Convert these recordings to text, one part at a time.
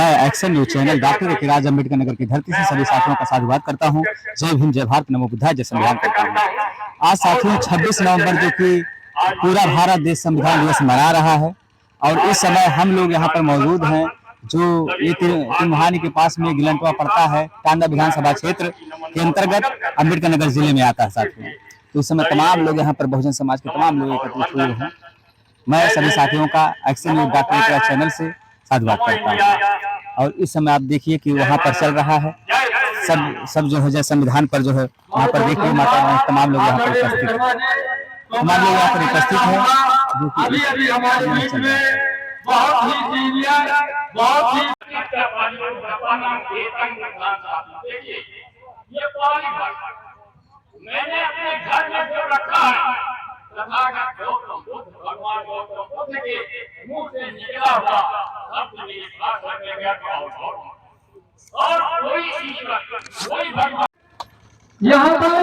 मैं action news channel doctor राज अम्बेडकर नगर की धरती से सभी साथियों का साधुवाद करता हूं। जय भीम, जय भारत, नमो बुद्धाय, जय संविधान करता हूं। आज साथियों 26 नवंबर जो कि पूरा भारत देश संविधान दिवस मना रहा है और इस समय हम लोग यहाँ पर मौजूद हैं जो ये तिमुहानी के पास में गिलंटवा पड़ता है, टांडा विधानसभा क्षेत्र के अंतर्गत अम्बेडकर नगर जिले में आता है साथियों। तो इस समय तमाम लोग यहाँ पर बहुजन समाज के तमाम लोग एकत्रित हुए हैं। मैं सभी साथियों का एक्शन न्यूज डॉक्टर चैनल से साधुवाद करता हूँ। और इस समय आप देखिए कि वहाँ पर चल रहा है सब जो है संविधान पर जो है वहाँ पर देखिए माता तमाम लोग यहाँ पर उपस्थित हैं, तमाम लोग यहाँ पर उपस्थित हैं जो कि बहुत ही सीनियर, बहुत ही मैंने अपने घर में जो रखा है तथागत गौतम बुद्ध भगवान गौतम बुद्ध के मुंह से निकला हुआ शब्द मेरी भाषा में गया और कोई भगवान यहाँ पर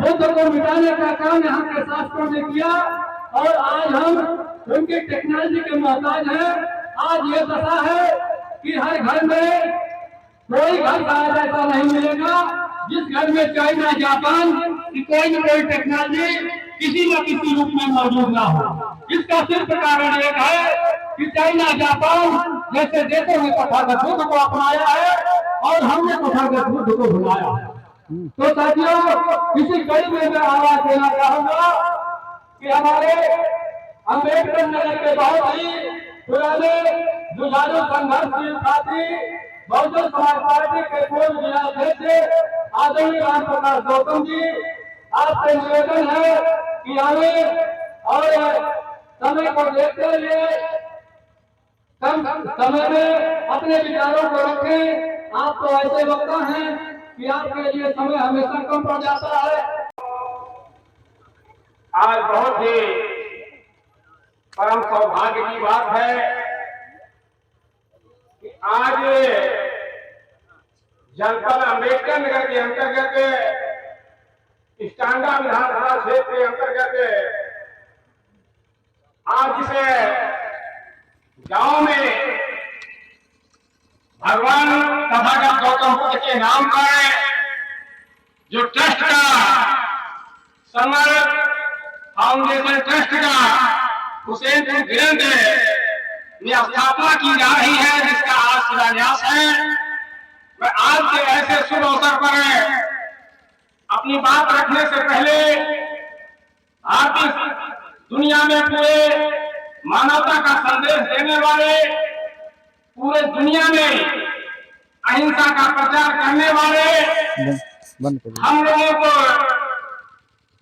बुद्ध को मिटाने का काम यहाँ के शास्त्रों ने किया और आज हम उनकी टेक्नोलॉजी के मोहताज हैं। आज ये दशा है कि हर घर में कोई घर का ऐसा नहीं मिलेगा जिस घर में चाइना जापान की कोई न कोई टेक्नोलॉजी किसी न किसी रूप में मौजूद ना हो। इसका सिर्फ कारण एक है कि चाइना जापान जैसे देशों में तथागत बुद्ध को अपनाया है और हमने तथागत बुद्ध को भुलाया है। तो साथियों, इसी कड़ी में मैं आवाज देना चाहूंगा कि हमारे अम्बेडकर नगर के बहुत ही पुराने जुझारू संघर्षशील साथी बहुजन समाज पार्टी के पूर्व जिलाध्यक्ष आदरणीय राम प्रकाश गौतम जी, आपसे निवेदन है कि आगे और समय को देखते हुए कम समय में अपने विचारों को रखें। आप तो ऐसे वक्ता हैं कि आपके लिए समय हमेशा कम पड़ जाता है। आज बहुत ही परम सौभाग्य की बात है कि आज जनपद अम्बेडकर नगर के अंतर्गत टांडा विधानसभा क्षेत्र के अंतर्गत आज इस गांव में भगवान तथागत गौतम बुद्ध के नाम पर जो ट्रस्ट का समर फाउंडेशन ट्रस्ट का हुसैनपुर गिरंद में स्थापना की जा रही है, जिसका आज शिलान्यास है। मैं आज के ऐसे शुभ अवसर पर अपनी बात रखने से पहले आर्थिक दुनिया में पूरे मानवता का संदेश देने वाले, पूरे दुनिया में अहिंसा का प्रचार करने वाले हम लोगों को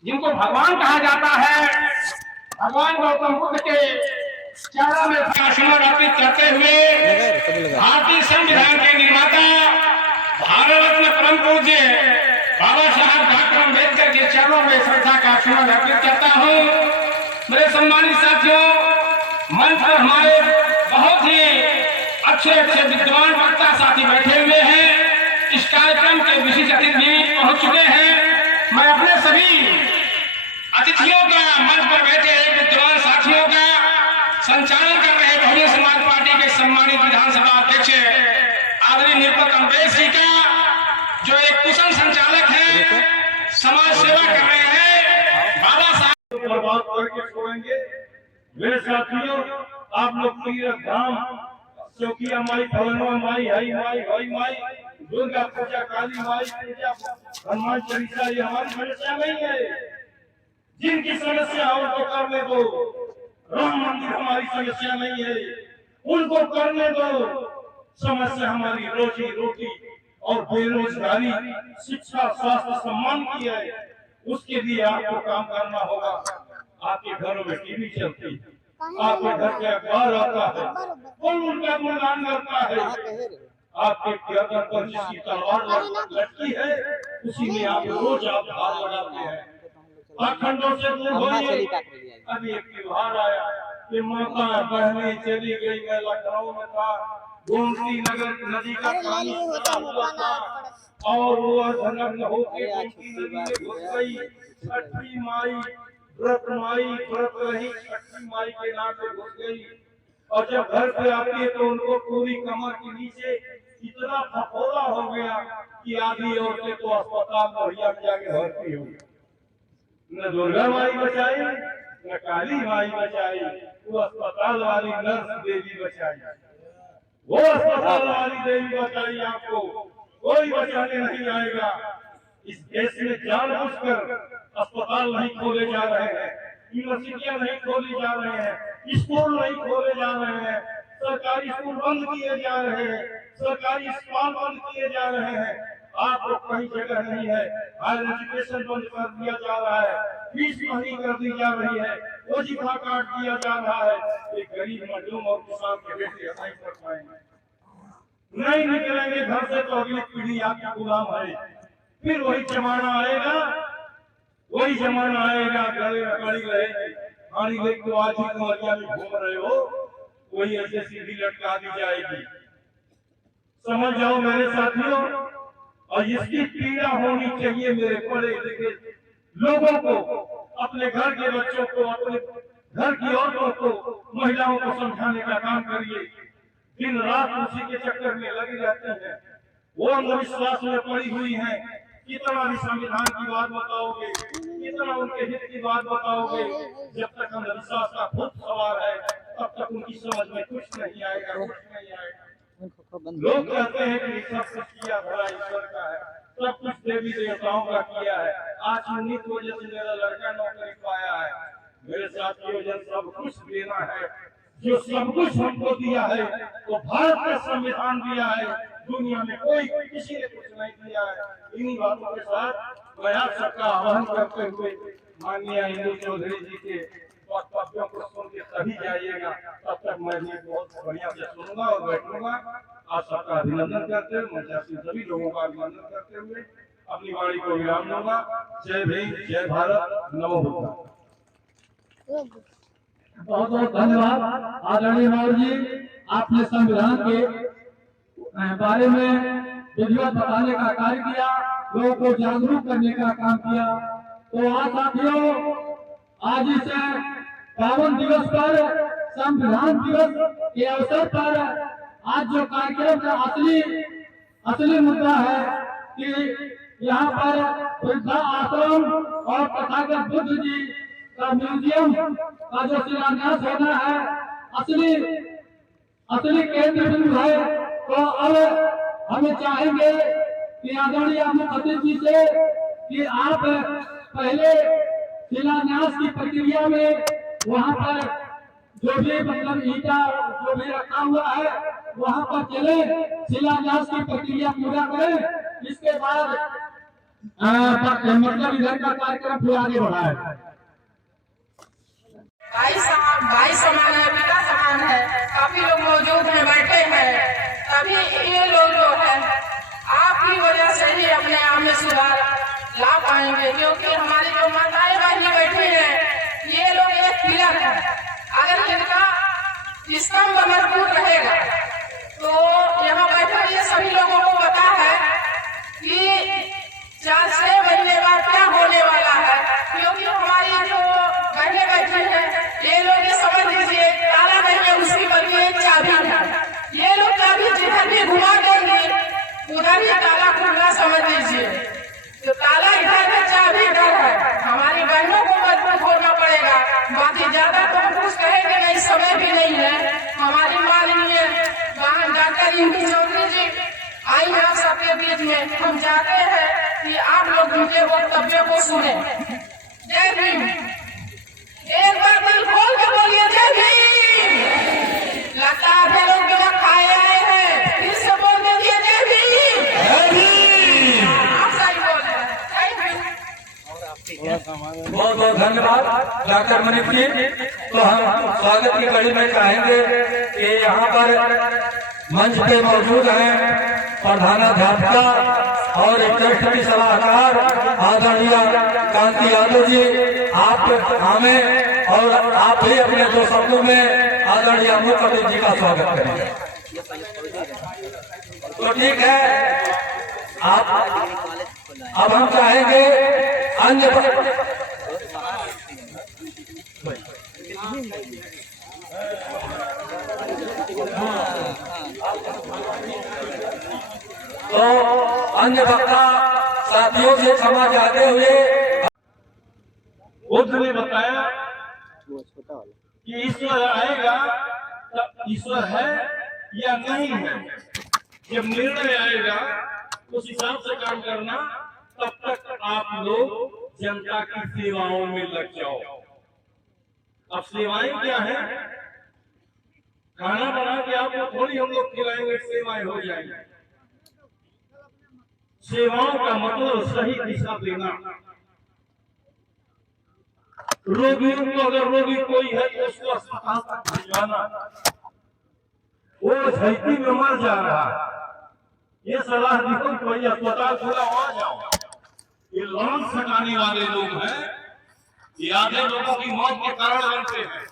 जिनको भगवान कहा जाता है, भगवान गौतम बुद्ध के चरणों में आशीर्वाद अर्पित करते हुए भारतीय संविधान के निर्माता भारत रत्न परम पूज्य बाबा साहब डॉक्टर अम्बेडकर के चरणों में श्रद्धा का आशीर्वाद अर्पित करता हूँ। मेरे सम्मानित साथियों, मंच पर हमारे बहुत ही अच्छे विद्वान वक्ता साथी बैठे हुए हैं। इस कार्यक्रम के विशिष्ट अतिथि भी पहुंच चुके हैं। मैं अपने सभी अतिथियों का, मंच पर बैठे विद्वान साथियों का संचालन कर रहे बहुजन समाज पार्टी के सम्मानित विधानसभा अध्यक्ष आदरणीय निरुपत अम्बेश जी का, जो एक कुशल संचालक है, समाज सेवा कर रहे हैं, बाबा साहब बात करके छोड़ेंगे। मेरे साथियों, आप लोग तीर्थ धाम क्योंकि हमारी फलनवा माई, हई माई, हई माई, दुर्गा पूजा, काली माई पूजा, हनुमान चालीसा, ये हमारी समस्या नहीं है। जिनकी समस्या उनको करने दो। राम मंदिर हमारी समस्या नहीं है, उनको करने दो। समस्या हमारी रोजी रोटी और बेरोजगारी, शिक्षा, स्वास्थ्य, सम्मान की है। उसके लिए आपको काम करना होगा। आपके घरों में टीवी चलती है, आपके घर के अखबार आता है, कौन उनका गुणगान करता है? आपके गर्दन पर जिसकी तलवार लटकी है, उसी में आप रोज आप हाथ लगाते हैं। पाखंडों से दूर होइए। अभी एक त्योहार आया कि माता बहने चली गई, मैं लखनऊ में था, गोमती नगर नदी का पानी हुआ था और वो अधनग्न होकर गोमती नदी में घुस गई। छठी माई व्रत रही, छठी माई के नाम पे घुस गई। और जब घर पे आती है तो उनको पूरी कमर के नीचे इतना फफोला हो गया कि आधी औरतें तो अस्पताल मुहैया में जाके भर्ती हो गई। न दुर्गा माई बचाई, न काली माई बचाई, वो अस्पताल वाली नर्स देवी बचाई, वो अस्पताल वाली देवी बचाई। आपको कोई बचाने नहीं आएगा। इस देश में जानबूझकर अस्पताल नहीं खोले जा रहे हैं, यूनिवर्सिटियां नहीं खोली जा रहे हैं, स्कूल नहीं खोले जा रहे हैं, सरकारी स्कूल बंद किए जा रहे हैं, सरकारी अस्पताल बंद किए जा रहे हैं। आपको कहीं जगह नहीं है। हायर एजुकेशन बंद कर दिया जा रहा है, फीस महंगी कर दी जा रही है, वजीफा काट दिया जा रहा है। एक गरीब मजलूम और किसान के बेटे नहीं पढ़ पाएंगे, नहीं निकलेंगे घर से तो अगली पीढ़ी आपकी गुलाम है। फिर वही जमाना आएगा, वही जमाना आएगा, गले कड़ी रहेगी। पानी लेके तो आज ही कुमारिया में घूम रहे हो, वही ऐसे सीधी लटका दी जाएगी। समझ जाओ मेरे साथियों। और इसकी पीड़ा होनी चाहिए मेरे पढ़े लिखे लोगों को, अपने घर के बच्चों को, अपने घर की औरतों को, महिलाओं को समझाने का काम करिए। दिन रात उसी के चक्कर में लगे रहते हैं, वो अंधविश्वास में पड़ी हुई हैं। कितना भी संविधान की बात बताओगे, कितना उनके हित की बात बताओगे, जब तक अंधविश्वास का भूत सवार है तब तक उनकी समझ में कुछ नहीं आएगा, कुछ नहीं आएगा। लोग कहते हैं कि सब कुछ किया भला ईश्वर का है, सब कुछ देवी देवताओं का किया है। आज उन्हीं की वजह से मेरा लड़का नौकरी पाया है। मेरे साथियों, जब सब कुछ देना है, जो सब कुछ हमको दिया है तो भारत का संविधान दिया है, दुनिया में कोई किसी ने कुछ नहीं दिया है। इन्हीं बातों के साथ मैं आप सबका आह्वान करते हुए माननीय इंदु चौधरी जी के वक्तव्यों को सुन के सभी जाइएगा। तब तक मैं भी बहुत बढ़िया से सुनूंगा और बैठूंगा। आप सबका अभिनंदन करते हुए, मैं सभी लोगों का अभिनंदन करते हुए अपनी वाणी को विराम दूंगा। जय भीम, जय भारत, नमो बुद्धाय। बहुत बहुत धन्यवाद आदरणीय राव जी, आपने संविधान के बारे में विधिवत बताने का कार्य किया, लोगों को जागरूक करने का काम किया। तो आज साथियों, आज इस पावन दिवस पर, संविधान दिवस के अवसर पर आज जो कार्यक्रम का असली मुद्दा है कि यहाँ पर वृद्धा आश्रम और तथागत बुद्ध जी का म्यूजियम का जो शिलान्यास होना है, असली केंद्र बिंदु है। तो अब हमें चाहेंगे कि आदरणीय मुख्यमंत्री जी से कि आप पहले शिलान्यास की प्रक्रिया में वहाँ पर जो भी मतलब ईटा जो भी रखा हुआ है वहाँ पर चले, शिलान्यास की प्रक्रिया पूरा करें। इसके बाद मतलब इधर का कार्यक्रम फिर आगे बढ़ाए। भाई समान है, पिता समान है। काफी लोग मौजूद हैं, बैठे हैं। तभी ये लोग जो है आपकी वजह से ही अपने आप में सुधार ला पाएंगे, क्योंकि हमारी जो माताएं बहनें बैठी हैं, ये लोग एक पिलर है। अगर इनका स्तंभ मजबूत रहेगा तो यहाँ बैठे ये सभी लोगों को पता है कि 4-6 महीने बाद क्या होने वाला है। क्योंकि हमारी जो बहनें बैठी हैं, ये लोग ये समझ लीजिए ताला नहीं है, उसकी बल्कि एक चाबी है। ये लोग चाबी जिधर भी घुमा देंगे उधर ही ताला खुलना समझ लीजिए। तो ताला इधर है, चाबी इधर है। हमारी बहनों को मजबूत होना पड़ेगा। बाकी ज्यादा तो हम कुछ कहेंगे नहीं, समय भी नहीं है। हमारी माननीय डॉक्टर इंदु चौधरी जी आई है आप सबके बीच में। हम चाहते हैं कि आप लोग उनके वक्तव्य को सुने। जय भीम। एक बार दिल खोल के बोलिए जय भीम। लगता है लोग बिना खाए आए हैं, फिर से बोल दीजिए जय भीम। आप सही बोल रहे हैं, जय भीम। बहुत बहुत धन्यवाद डॉक्टर मनीष जी। तो हम स्वागत की कड़ी में चाहेंगे कि यहाँ पर मंच पे मौजूद हैं प्रधानाध्यापिका और एक ट्रस्ट की सलाहकार आदरणीय कांति यादव जी। आप हमें और आप भी अपने 2 शब्दों में आदरणीय मुख्यमंत्री जी का स्वागत करेंगे। तो ठीक है, अब हम चाहेंगे अन्य तो अन्य वक्ता साथियों से क्षमा चाहते हुए बुद्ध ने बताया कि ईश्वर आएगा तब ईश्वर है या नहीं है। जब निर्णय आएगा उस हिसाब से काम करना, तब तक आप लोग जनता की सेवाओं में लग जाओ। अब सेवाएं क्या है? खाना बना के आपको थोड़ी हम लोग खिलाएंगे, सेवाएं हो जाएंगी। सेवाओं का मतलब सही दिशा देना। रोगियों को, अगर रोगी कोई है तो उसको अस्पताल तक भिजवाना। वो झैती में मर जा रहा है, ये सलाह दी कि कोई अस्पताल खुला वहां जाओ। ये लॉन्च हटाने वाले लोग हैं, ये आधे लोगों की मौत के कारण बनते हैं।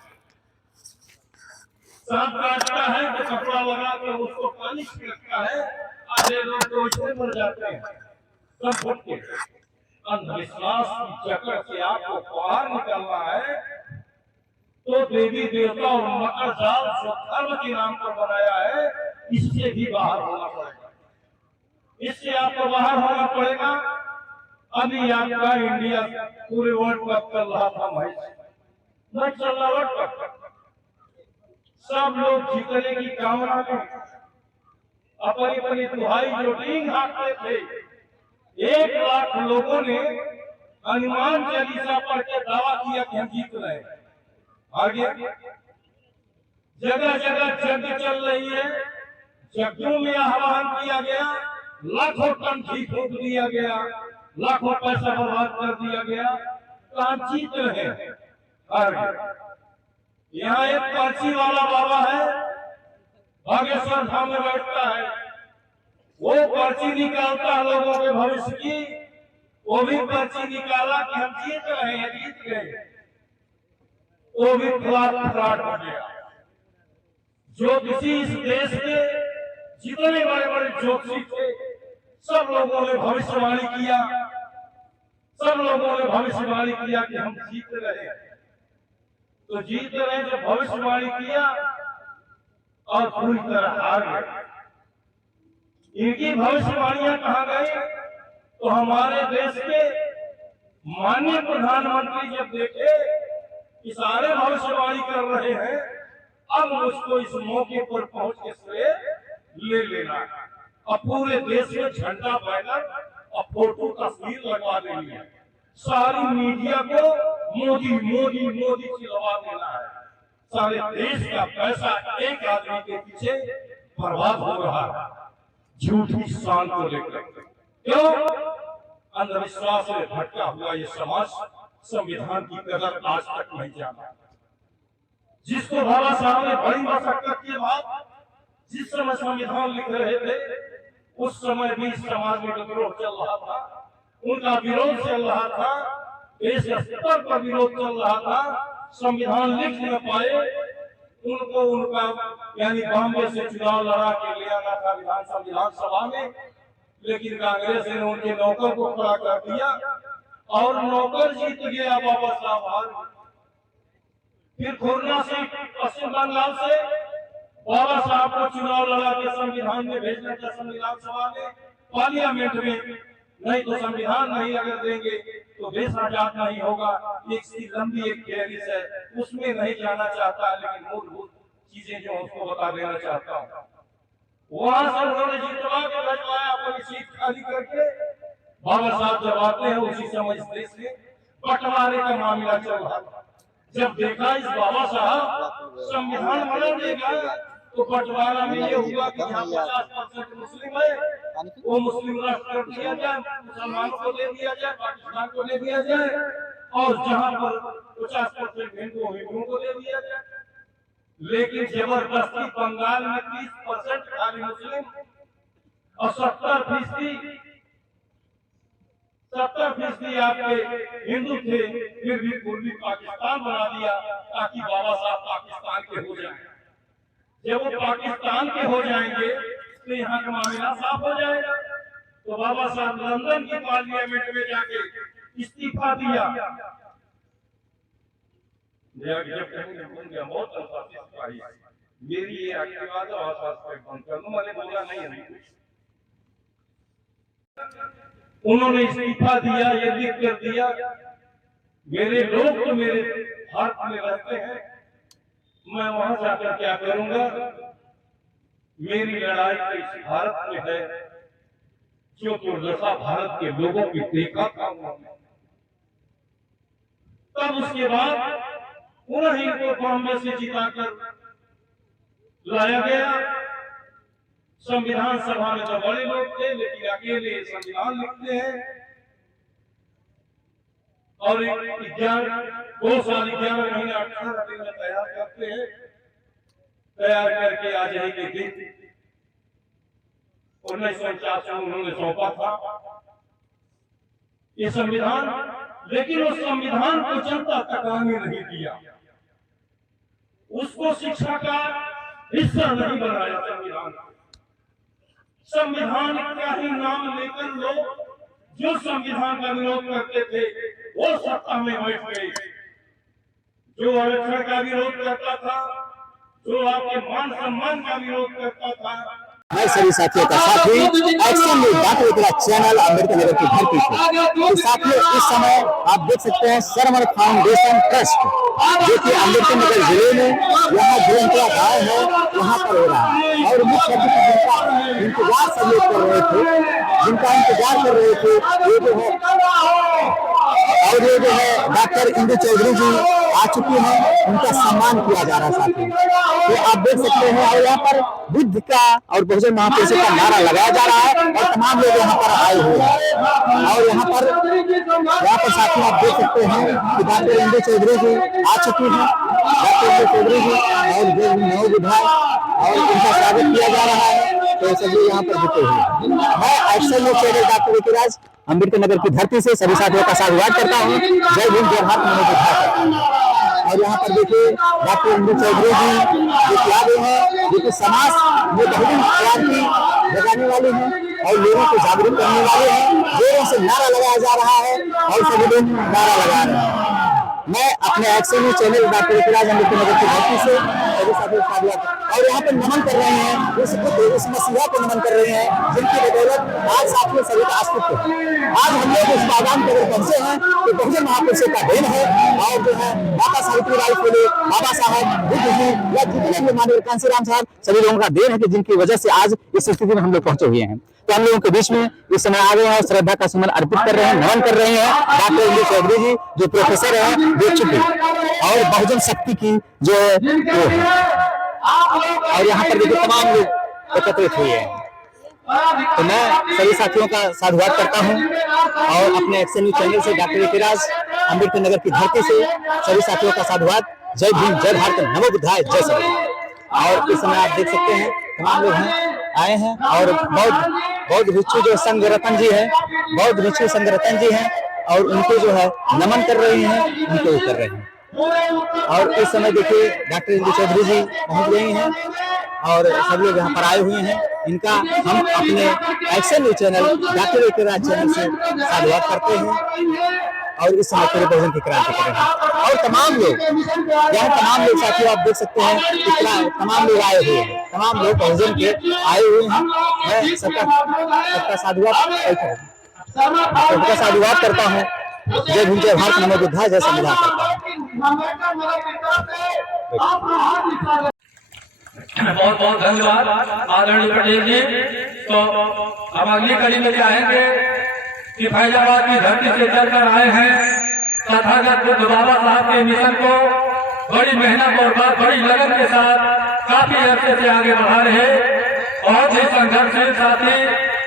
सांप काटता है तो कपड़ा लगा के उसको पानी छिड़कता है, आधे लोग तो उससे मर जाते हैं। सब फुट के अंधविश्वास की चक्कर से आपको बाहर निकलना है तो देवी देवता और मकर जाल जो धर्म के नाम पर बनाया है, इससे भी बाहर होना पड़ेगा। इससे आपको बाहर होना पड़ेगा। अभी आपका इंडिया पूरे वर्ल्ड कप कर रहा था, मैच चल रहा वर्ल्ड कप, सब लोग जीतने की कामना में अपनी अपनी दुहाई जो टीम हारते थे। 1 लाख लोगों ने हनुमान चालीसा पढ़ के दावा किया कि हम जीत रहे हैं। आगे जगह जगह यज्ञ चल रही है, यज्ञों में आह्वान किया गया, लाखों टन घी फूंक दिया गया, लाखों पैसा बर्बाद कर दिया गया, कहां जीत रहे हैं। यहाँ एक पर्ची वाला बाबा है, बागेश्वर धाम में बैठता है, वो पर्ची निकालता है लोगों के भविष्य की। वो भी पर्ची निकाला कि हम जीत रहे हैं, जीत गए, वो भी फ्रॉड हो गया। जो किसी इस देश के जितने बड़े बड़े ज्योतिषी थे, सब लोगों ने भविष्यवाणी किया, सब लोगों ने भविष्यवाणी किया कि हम जीत रहे हैं। तो जीत रहे जो भविष्यवाणी किया और पूरी तरह हार गए। इनकी भविष्यवाणियां कहां गई? तो हमारे देश के माननीय प्रधानमंत्री जब देखे कि सारे भविष्यवाणी कर रहे हैं, अब मुझको इस मौके पर पहुंच के श्रेय ले लेना है। अब पूरे देश में झंडा, बैनर और फोटो तस्वीर लगवा देनी है। सारी मीडिया को मोदी मोदी मोदी चिल्ला देना है। सारे देश का पैसा एक आदमी के पीछे बर्बाद हो रहा है, झूठी शान को लेकर। क्यों? अंधविश्वास में भटका हुआ ये समाज संविधान की कदर आज तक नहीं जाना। जिसको बाबा साहब ने बड़ी मशक्कत के बाद जिस समय संविधान लिख रहे थे, उस समय भी समाज में विद्रोह चल रहा था, उनका विरोध चल रहा था, देश स्तर पर विरोध चल रहा था। संविधान लिख न पाए, उनको उनका यानी बॉम्बे से चुनाव लड़ा के ले आना था विधानसभा में, लेकिन कांग्रेस ने उनके नौकर को खड़ा कर दिया और नौकर जीत गया, बाबा साहब हार। फिर खुरना से पश्चिम बंगाल से बाबा साहब को चुनाव लड़ा के संविधान में भेजना था, संविधान सभा में, पार्लियामेंट में। नहीं तो संविधान नहीं अगर देंगे तो देश आजाद नहीं होगा। एक लंबी एक फहरिस्त है, उसमें नहीं जाना चाहता, लेकिन मूलभूत चीजें जो उसको बता देना चाहता हूँ। वहां से उन्होंने जितवा के भजवाया, अपनी सीट खाली करके। बाबा साहब जब आते हैं उसी समय इस देश में बंटवारे का मामला चल रहा था। जब देखा इस बाबा साहब संविधान बना देगा तो बंटवारा में ये हुआ कि यहाँ 50% मुस्लिम है, वो मुस्लिम राष्ट्र कर दिया जाए, मुसलमानों को दे दिया जाए, पाकिस्तान को दे दिया जाए, और जहाँ पर 50% हिंदुओं को दे दिया जाए। लेकिन जबरदस्ती बंगाल में 30% खाली मुस्लिम और 70% आपके हिंदू थे, फिर भी पूर्वी पाकिस्तान बना दिया ताकि बाबा साहब पाकिस्तान के हो जाएं। जब वो पाकिस्तान के हो जाएंगे तो यहाँ का मामला साफ हो जाएगा। तो बाबा साहब लंदन की पार्लियामेंट में जाके इस्तीफा दिया। बहुत मेरी ये आशीर्वाद बंद कर दूं, मैंने बोला नहीं है। उन्होंने इस्तीफा दिया, ये लिख कर दिया। मेरे लोग तो मेरे भारत में रहते हैं, मैं वहां जाकर क्या करूंगा? मेरी लड़ाई तो इस भारत में है जो दुर्दशा भारत के लोगों की देखा था। तब उसके बाद पुनः इनको बॉम्बे से जिताकर लाया गया। संविधान सभा में तो बड़े लोग थे, लेकिन अकेले संविधान लिखते हैं और 2 साल 11 महीने 18 दिन में तैयार करते हैं। तैयार करके आज ही के दिन 1949 में उन्होंने सौंपा था ये संविधान, लेकिन उस संविधान को जनता तक आने नहीं दिया, उसको शिक्षा का हिस्सा नहीं बनाया। संविधान का ही नाम लेकर लोग जो संविधान का विरोध करते थे वो सत्ता में बैठ गए। जो आरक्षण का विरोध करता था, जो आपके मान सम्मान का विरोध करता था, मैं सभी साथियों का साथी action news doctor channel Ambedkar Nagar की धरती से। तो साथियों, इस समय आप देख सकते हैं सरमन फाउंडेशन ट्रस्ट जो कि अम्बेडकर नगर जिले में यहाँ जो इनका गाँव है यहाँ पर हो रहा है। और मुख्य जिनका इंतजार सब लोग कर रहे थे, जिनका इंतजार कर रहे थे, ये जो है और ये जो है डॉक्टर इंदु चौधरी जी आ चुकी हैं, उनका सम्मान किया जा रहा है साथियों। तो आप देख सकते हैं और यहाँ पर बुद्ध का और बहुजन महापुरुषों का नारा लगाया जा रहा है और तमाम लोग यहाँ पर आए हुए हैं। और यहाँ पर साथियों आप देख सकते हैं कि डॉक्टर इंदु चौधरी जी आ चुकी हैं। डॉक्टर इंदु चौधरी जी और जो नव विधायक और उनका स्वागत किया जा रहा है। तो सभी यहाँ पर जुटे हुए हैं। मैं एक्शन न्यूज़ चैनल डॉक्टर विकास अम्बेडकर नगर की धरती से सभी साथियों का स्वागत करता हूँ। जय भीम, जय भारत, नमो बुद्धाय। और यहाँ पर देखिए डॉक्टर इंदु चौधरी जी जो कि आ गए हैं, जो कि समाज में बहुजन क्रांति जगाने वाले हैं और लोगों को जागरूक करने वाले हैं। जोरों से नारा लगाया जा रहा है और सभी लोग नारा लगा रहे हैं। मैं अपने एक्शन न्यूज़ चैनल डॉक्टर विकास अम्बेडकर नगर की धरती से सभी साथियों का स्वागत और यहाँ पर नमन कर रहे हैं उस मसीहा को नमन कर रहे हैं जिनकी बदौलत आज साथियों सभी का अस्तित्व है। आज हम लोग उस बागान पर पहुंचे हैं तो बहुजन महापुरुषों का देन है और जो है माता सावित्रीबाई फुले, बाबा साहब, बुद्ध जी या जितने भी माननीय कांशीराम साहब, सभी लोगों का देन है कि जिनकी वजह से आज इस स्थिति में हम लोग पहुंचे हुए हैं। तो हम लोगों के बीच में इस समय आ गए हैं और श्रद्धा का सुमन अर्पित कर रहे हैं, नमन कर रहे हैं डॉक्टर इंदु चौधरी जी जो प्रोफेसर है, देख चुके और बहुजन शक्ति की जो और यहाँ पर देखिए तमाम लोग एकत्रित हुए हैं। तो मैं सभी साथियों का साधुवाद करता हूँ और अपने एक्शन न्यूज़ चैनल से डॉक्टर विकास अम्बेडकर नगर की धरती से सभी साथियों का साधुवाद। जय भीम, जय भारत, नमो बुद्धाय, जय श्री। और इस समय आप देख सकते हैं तमाम लोग आए हैं और बौद्ध भिक्षु जो संघ रतन जी है, बौद्ध भिक्षु संघ रतन जी हैं और उनको जो है नमन कर रहे हैं, उनको वो कर रहे हैं। और इस समय देखिए डॉक्टर इंदु चौधरी जी पहुंच गई हैं और सब लोग यहाँ पर आए हुए हैं। इनका हम अपने एक्शन न्यूज़ चैनल डॉक्टर विकास चैनल से साधुवाद करते हैं और इस समय पूरे बहुजन की क्रांति कर रहे हैं। और तमाम लोग यहाँ तमाम लोग साथियों आप देख सकते हैं कितना तमाम लोग आए हुए हैं, तमाम लोग बहुजन के आए हुए हैं। मैं सबका साधुवाद करता हूँ। जय भीम, जय भारत, नमो बुद्धाय, जय संविधान करता हूँ। बहुत बहुत धन्यवाद आदरणीय पटेल जी। तो हम अगली कड़ी में चाहेंगे कि फैजाबाद की धरती से चलकर आए हैं तथागत बुद्ध बाबा साहब के मिशन को बड़ी मेहनत और बड़ी लगन के साथ काफी अर्से से आगे बढ़ा रहे बहुत ही संघर्षशील साथी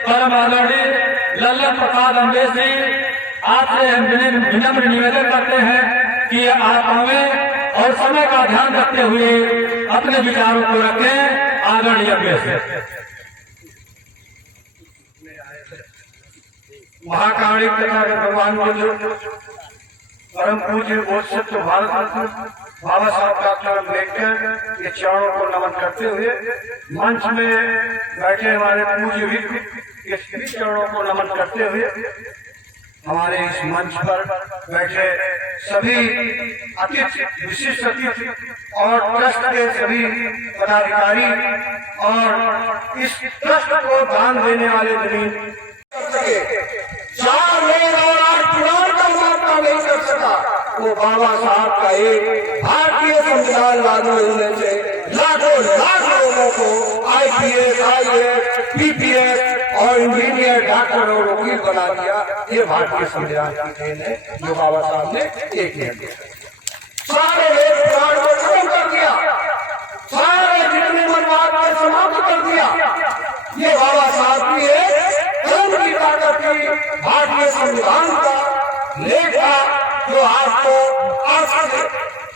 परम आदरणीय लल्लन प्रसाद अम्बेसी, आपसे हम विनम्र निवेदन करते हैं कि आप आवें और समय का ध्यान रखते हुए अपने विचारों को रखें। आदरणीय अम्बेसी। महाकारुणिक भगवान बुद्ध परम पूज्य बोधिसत्व भारत रत्न बाबा साहब डॉक्टर अम्बेडकर के चरणों को नमन करते हुए मंच में बैठे हमारे पूज्य भी के सभी चरणों को नमन करते हुए हमारे इस मंच पर बैठे सभी अतिथि, विशिष्ट अतिथि और ट्रस्ट के सभी पदाधिकारी और इस ट्रस्ट को दान देने वाले जमीन सके, 4 वेद और 8 पुराण का मुआवजा नहीं कर सका, वो बाबा साहब का एक भारतीय संविधान लागू होने से लाखों लाख लोगों को IPS, IAS, PPS और इंजीनियर, डॉक्टर और वकील बना दिया। ये भारतीय संविधान की देन है जो बाबा साहब ने एक किया। सारे वेद पुराण को खत्म कर दिया, सारे जितने मनवाद को समाप्त कर दिया। ये बाबा साहब की कलम की ताकत की भारतीय संविधान का लेख था जो आपको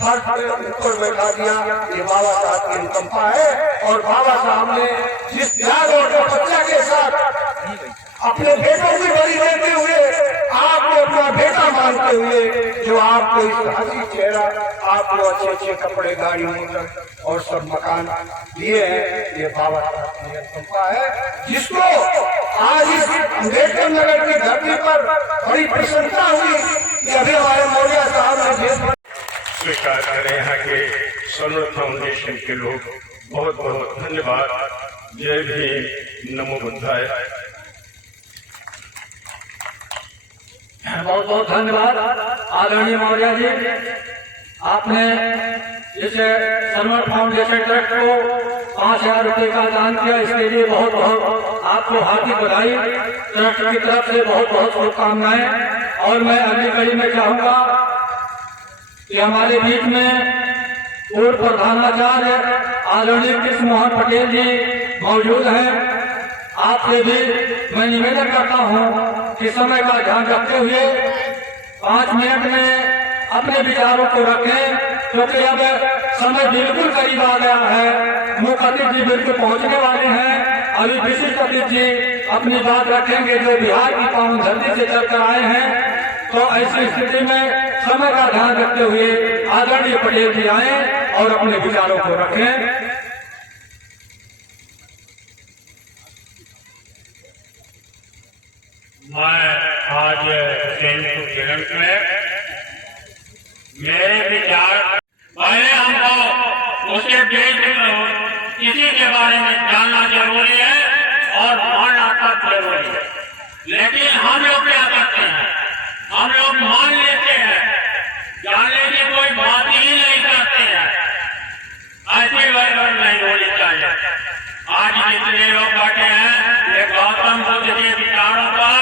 ऊपर बैठा दिया। ये बाबा साहब की अनुकंपा है और बाबा साहब ने जिस त्याग और तपस्या के साथ अपने बेटों की बलि देते हुए आपको अपना बेटा मानते हुए जो आपको इस हंसी चेहरा, आपको अच्छे अच्छे कपड़े, गाड़ी, मोटर और सब मकान दिए हैं, ये बाबा साहब की अनुकंपा है जिसको आज इस अम्बेडकर नगर की धरती पर बड़ी प्रसन्नता हुई कि अभी हमारे मौर्य साहब ने देश स्वीकार करें। यहाँ के सनोर फाउंडेशन के लोग बहुत बहुत धन्यवाद। जय भीम, नमो बुद्धाय। बहुत बहुत धन्यवाद आदरणीय मौर्य जी, आपने इस सनोर फाउंडेशन ट्रस्ट को 5000 रुपये का दान किया, इसके लिए बहुत बहुत आपको हार्दिक बधाई। ट्रस्ट की तरफ से बहुत बहुत शुभकामनाएं। और मैं अगली कड़ी में चाहूंगा कि हमारे बीच में पूर्व प्रधानाचार्य आदरणीय कृष्ण मोहन पटेल जी मौजूद हैं। आपसे भी मैं निवेदन करता हूं कि समय का ध्यान रखते हुए 5 मिनट में अपने विचारों को रखें, क्योंकि अब समय बिल्कुल करीब आ गया है। मुख्य अतिथि जी बिल्कुल पहुंचने वाले हैं। अभी विशिष्ट अतिथि जी अपनी बात रखेंगे जो बिहार की पावन धरती से चलकर आए हैं। तो ऐसी स्थिति में समय का ध्यान रखते हुए आदरणीय पटेल जी आए और अपने विचारों को रखें। मैं आज जयंती किरण में मेरे विचार, पहले हमको उसे किसी के बारे में जानना जरूरी है और मानना तक जरूरी है। लेकिन हम लोग क्या करते हैं, हम लोग मान लेते हैं, जानने की कोई बात ही नहीं करते हैं। ऐसी गड़बड़ नहीं होनी चाहिए। आज जितने लोग बैठे हैं ये गौतम बुद्ध के विचारों पर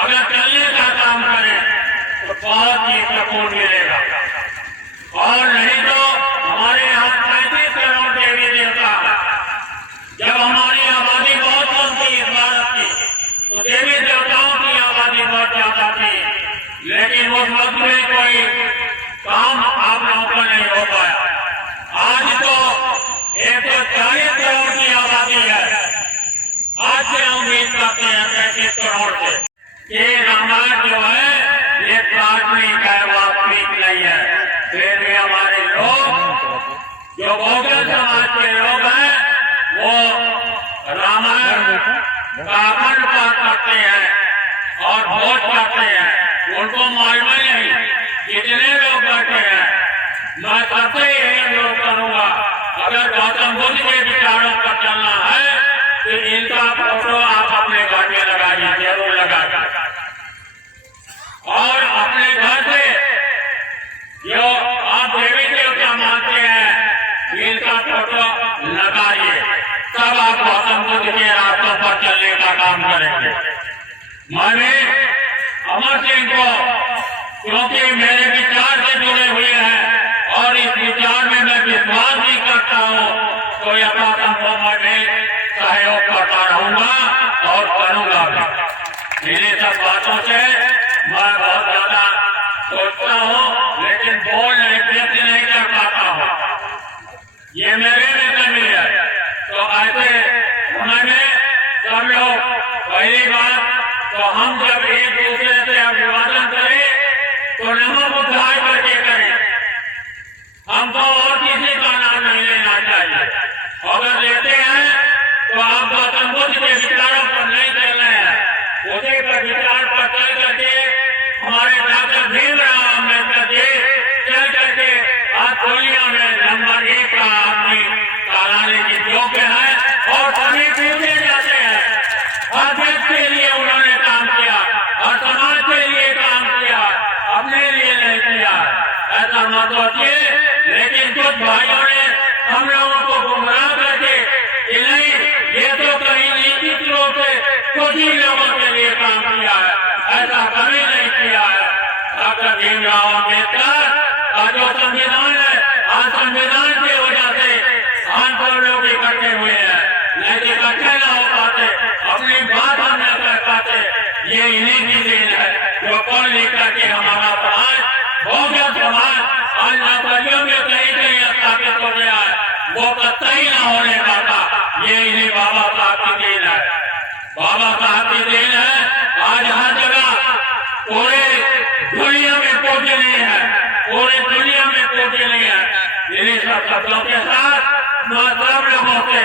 अगर चलने का काम करें तो बहुत ही सुकून मिलेगा। और नहीं तो हमारे यहाँ 35 करोड़ देवी देवता है। जब हमारी आबादी बहुत कम थी इस भारत की, तो देवी देवताओं की आबादी बहुत ज्यादा थी, लेकिन उस वक्त में कोई काम आप लोगों का नहीं हो पाया। आज तो 140 करोड़ की आबादी है। आज से हम उम्मीद करते हैं 35 करोड़ से ये रामायण जो है ये काल्पनिक है, वास्तविक नहीं है। फिर भी हमारे लोग जो बहुजन समाज के लोग हैं वो रामायण का अखंड पाठ करते हैं और भोज करते हैं। उनको मालूम नहीं कितने लोग बैठे हैं। मैं सबसे यही अनुरोध करूंगा, अगर गौतम बुद्ध के विचारों पर चलना है तो इनका फोटो आप अपने घर में लगाइए, जरूर लगाइए। और अपने घर से जो आप देवी देवता मानते हैं इनका फोटो लगाइए, तब आप गौतम बुद्ध के रास्तों पर चलने का काम करेंगे। मैंने अमर सिंह को, क्योंकि मेरे विचार से जुड़े हुए हैं और इस विचार में मैं विश्वास भी करता हूँ, तो यथासंभव मैं भी सहयोग करता रहूंगा और करूंगा भी। इन्हीं सब बातों से मैं बहुत ज्यादा सोचता हूँ, लेकिन बोल नहीं, व्यक्त नहीं कर पाता हूँ। ये मेरे में कमी है। तो ऐसे समय में सब लोग पहली बात तो हम जब एक दूसरे से अभिवादन करें तो नमो बुद्धाय करके करें। हमको और किसी का नाम नहीं लेना चाहिए। अगर लेते हैं तो आप गौतम बुद्ध के विचारों पर नहीं चल रहे हैं, उसी पर विचार पर चल करके हमारे डॉक्टर भीमराव अम्बेडकर जी चल करके आज दुनिया में नंबर 1 का आदमी कहलाने की योग्य है और सभी पूछे जाते हैं। हर देश के लिए उन्होंने काम सोचिए, लेकिन कुछ भाइयों ने हम लोगों को गुमराह करके कि नहीं, ये तो कहीं नीतिक रूप से कुछ ही लोगों के लिए काम किया है, ऐसा कभी नहीं किया है। डॉक्टर भीमराव अम्बेडकर का जो संविधान है, आज संविधान की वजह से कानपुर लोग इकट्ठे हुए हैं, नहीं तो इकट्ठे न हो पाते, अपनी बात हम न कर पाते। ये इन्हीं की देन है जो पढ़ लिख करके हमारा समाज, बहुजन समाज आज नौकरियों में कहीं कहीं स्थापित हो गया है, वो कतई न होने पाता। ये इन्हीं बाबा साहब की देन है, बाबा साहब की देन है। आज हर जगह पूरे दुनिया में पूजनीय है, पूरे दुनिया में पूजनीय है। इन्हीं सब शब्दों के साथ मैं सब लोगों से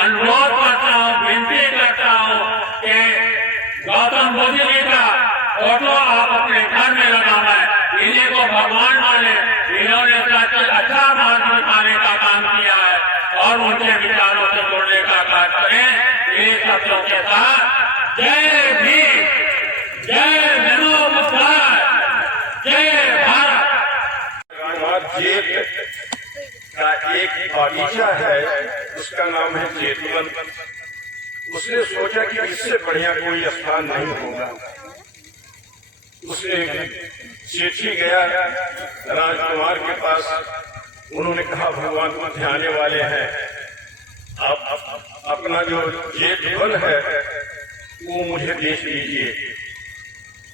अनुरोध करता हूँ, विनती करता हूँ कि गौतम बुद्ध जी का फोटो आप अपने घर में लगाएं, इन्हीं को भगवान माने, इन्होंने अच्छा मार्ग दिखाने का काम किया है और उनके विचारों से जोड़ने का कार्य करें। इन्हीं शब्दों के साथ जय भीम, जय नमो बुद्धाय, जय भारत। जेठ का एक बागीचा है, उसका नाम है जेतवन। उसने सोचा कि इससे बढ़िया कोई स्थान नहीं होगा। उसने चिट्ठी गया राजकुमार के पास, उन्होंने कहा भगवान को ध्याने वाले हैं, आप अपना जो जेठवन है वो मुझे बेच दीजिए।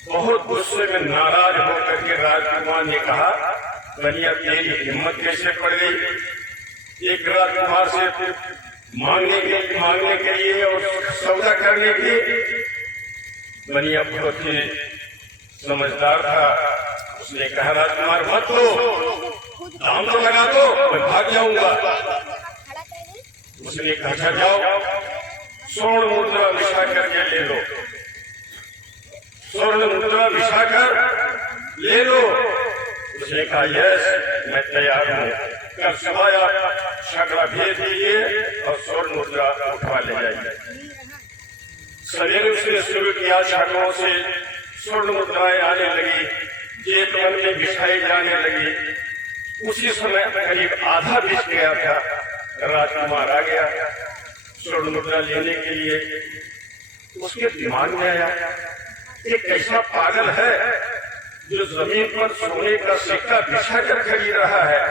बहुत गुस्से में नाराज होकर के राजकुमार ने कहा, बनिया तेरी हिम्मत कैसे पड़ गई एक राजकुमार से मांगने के लिए और सौदा करने के। बनिया बहुत ही समझदार था, उसने कहा राजकुमार मत लो, दाम तो लगा दो, मैं भाग जाऊंगा। उसने कहा अच्छा जाओ, स्वर्ण मुद्रा बिछा करके ले लो, स्वर्ण मुद्रा बिछा कर ले लो। उसने कहा यस मैं तैयार हूँ, कल सुबह आप शकड़ा भेज दीजिए और स्वर्ण मुद्रा उठवा ले जाइए। सवेरे उसने शुरू किया, शकड़ों से स्वर्ण मुद्राएं आने लगी, जेतवन में बिछाई जाने लगी। उसी समय करीब आधा बिछ गया था, राजकुमार आ गया स्वर्ण मुद्रा लेने के लिए। उसके दिमाग में आया एक ऐसा पागल है जो जमीन पर सोने का सिक्का बिछा कर खरीद रहा है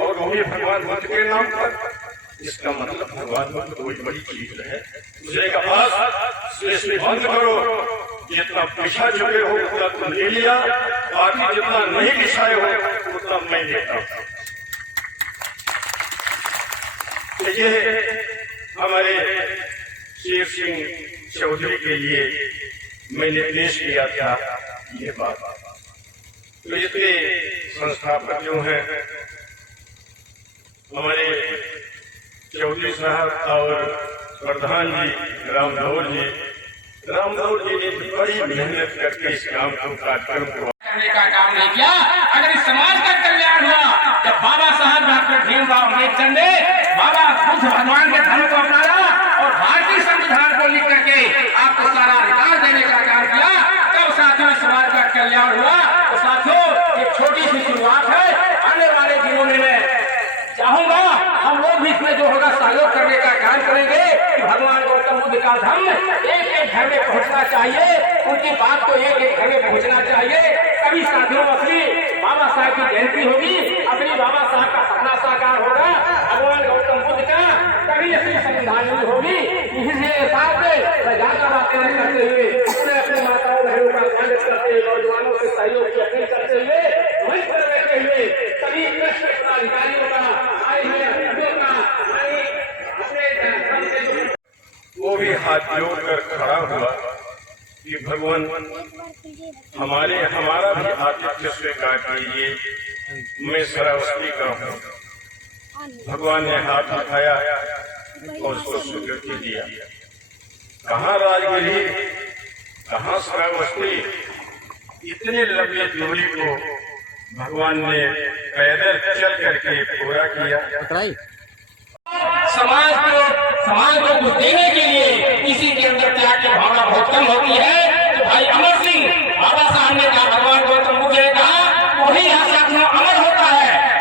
और वो भी भगवान बुद्ध के नाम पर। इसका मतलब भगवान बुद्ध कोई बड़ी चीज है। उसने कहा इसमें बंद करो, जितना बिछा चुके हो उतना तुम ले लिया, बाकी जितना नहीं बिछाए हो उतना मैं देता हूँ। ये हमारे शेर सिंह चौधरी के लिए मैंने पेश किया था ये बात। तो इसके संस्थापक जो हैं हमारे चौधरी साहब और प्रधान जी रामधौर जी ने बड़ी मेहनत करके इस काम को कार्यक्रम को करने का काम नहीं किया। अगर इस समाज का कल्याण हुआ जब बाबा साहब डॉक्टर भीमराव अम्बेडकर ने बाबा बुद्ध भगवान के धर्म को अपनाया और भारतीय संविधान को लिख करके आपको सारा अधिकार देने का काम किया, तब साथियों समाज का कल्याण हुआ। तो साथियों एक छोटी सी शुरुआत है, आने वाले दिनों में मैं चाहूंगा हम लोग भी इसमें जो होगा सहयोग करने का काम करेंगे। भगवान गौतम बुद्ध का धर्म एक एक घर में पहुंचना चाहिए, उनकी बात को एक एक घर में पहुंचना चाहिए। कभी साथियों असली बाबा साहब की जयंती होगी, असली बाबा साहब का सपना साकार होगा, भगवान गौतम बुद्ध का कभी असली संविधान होगी। इसी हिसाब से ज्यादा बातें न करते हुए अपने माताओं बहनों का स्वागत करते हुए, नौजवानों से सहयोग की अपील करते हुए, मंच पर बैठे हुए सभी कृष्ण पदाधिकारियों का वो भी हाथ जोड़कर खड़ा हुआ कि भगवान हमारा भी आतिथ्य स्वीकार कीजिए, मैं श्रावस्ती का हूँ। भगवान ने हाथ उठाया और उसको स्वीकृति दिया। कहाँ राजगिरी, कहाँ श्रावस्ती, इतने लंबी दूरी को भगवान ने पैदल चल करके पूरा किया। समाज को कुछ देने के लिए किसी के अंदर त्याग की भावना बहुत कम होती है। तो भाई अमर सिंह बाबा साहब ने कहा, भगवान गौतम बुद्ध ने कहा, वही यहाँ साथियों अमर होता है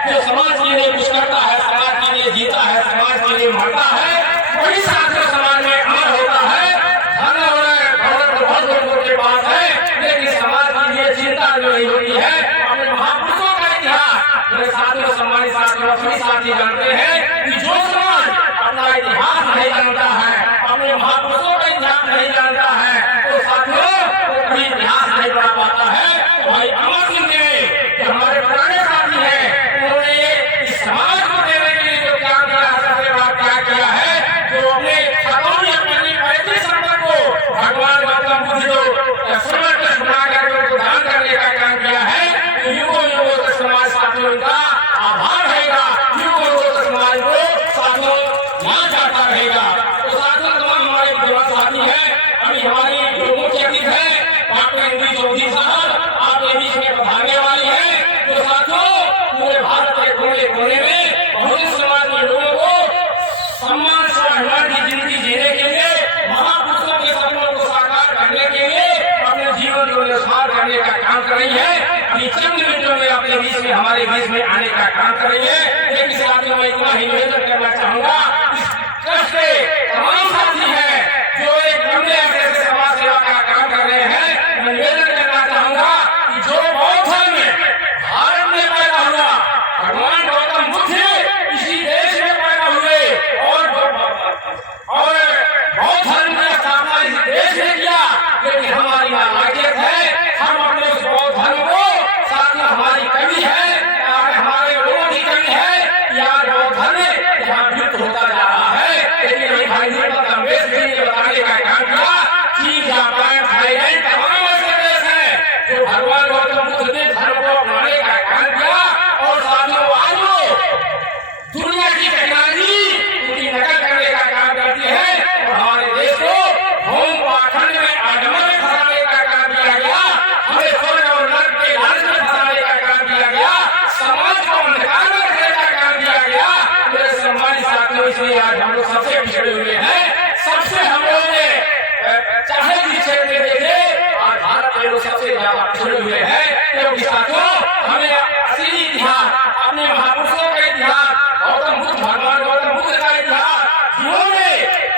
सेट में देखे और भारत के लोग सबसे ज्यादा पिछड़े हुए हैं, क्योंकि साथियों हमें असली इतिहास, अपने महापुरुषों का इतिहास, गौतम बुद्ध, भगवान गौतम बुद्ध का इतिहास, जिन्होंने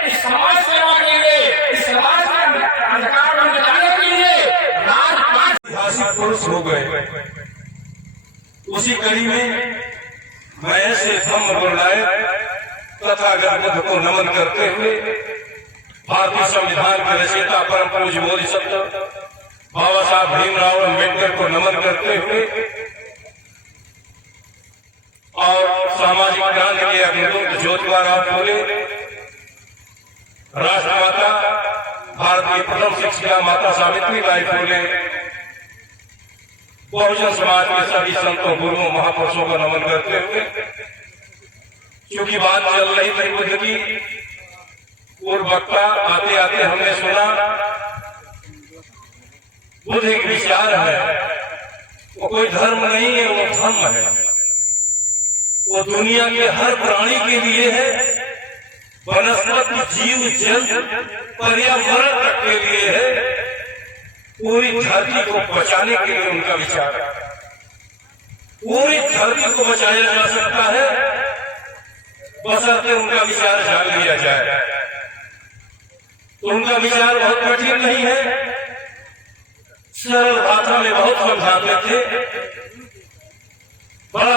इस समाज सेवा के लिए, इस समाज के अंधकार को मिटाने के लिए राजपाट ऐतिहासिक पुरुष हो गए। उसी कड़ी में मैं ऐसे धम्म गुरुनायक तथागत बुद्ध को नमन करते हुए भारतीय संविधान के रचयिता परम पूज्य बोधिसत्व बाबा साहब भीमराव अम्बेडकर को नमन करते हुए और सामाजिक क्रांति के अग्रदूत ज्योतिबा फूले, राष्ट्रमाता भारत की प्रथम शिक्षिका माता सावित्री बाई फूले, बहुजन समाज के सभी संतों, गुरुओं, महापुरुषों को नमन करते हुए, क्योंकि बात चल रही थी बुद्ध की, पूर्व वक्ता आते आते हमने सुना बुद्ध एक विचार है, वो कोई धर्म नहीं है, वो धम्म है। वो दुनिया के हर प्राणी के लिए है, वनस्पति, जीव, जल, पर्यावरण तक के लिए है। पूरी धरती को बचाने के लिए उनका विचार है। पूरी धरती को बचाया जा सकता है बशर्ते उनका विचार जान लिया जाए। तो उनका विचार बहुत कठिन नहीं है, सरल भाषा में बहुत समझाते थे, बड़ा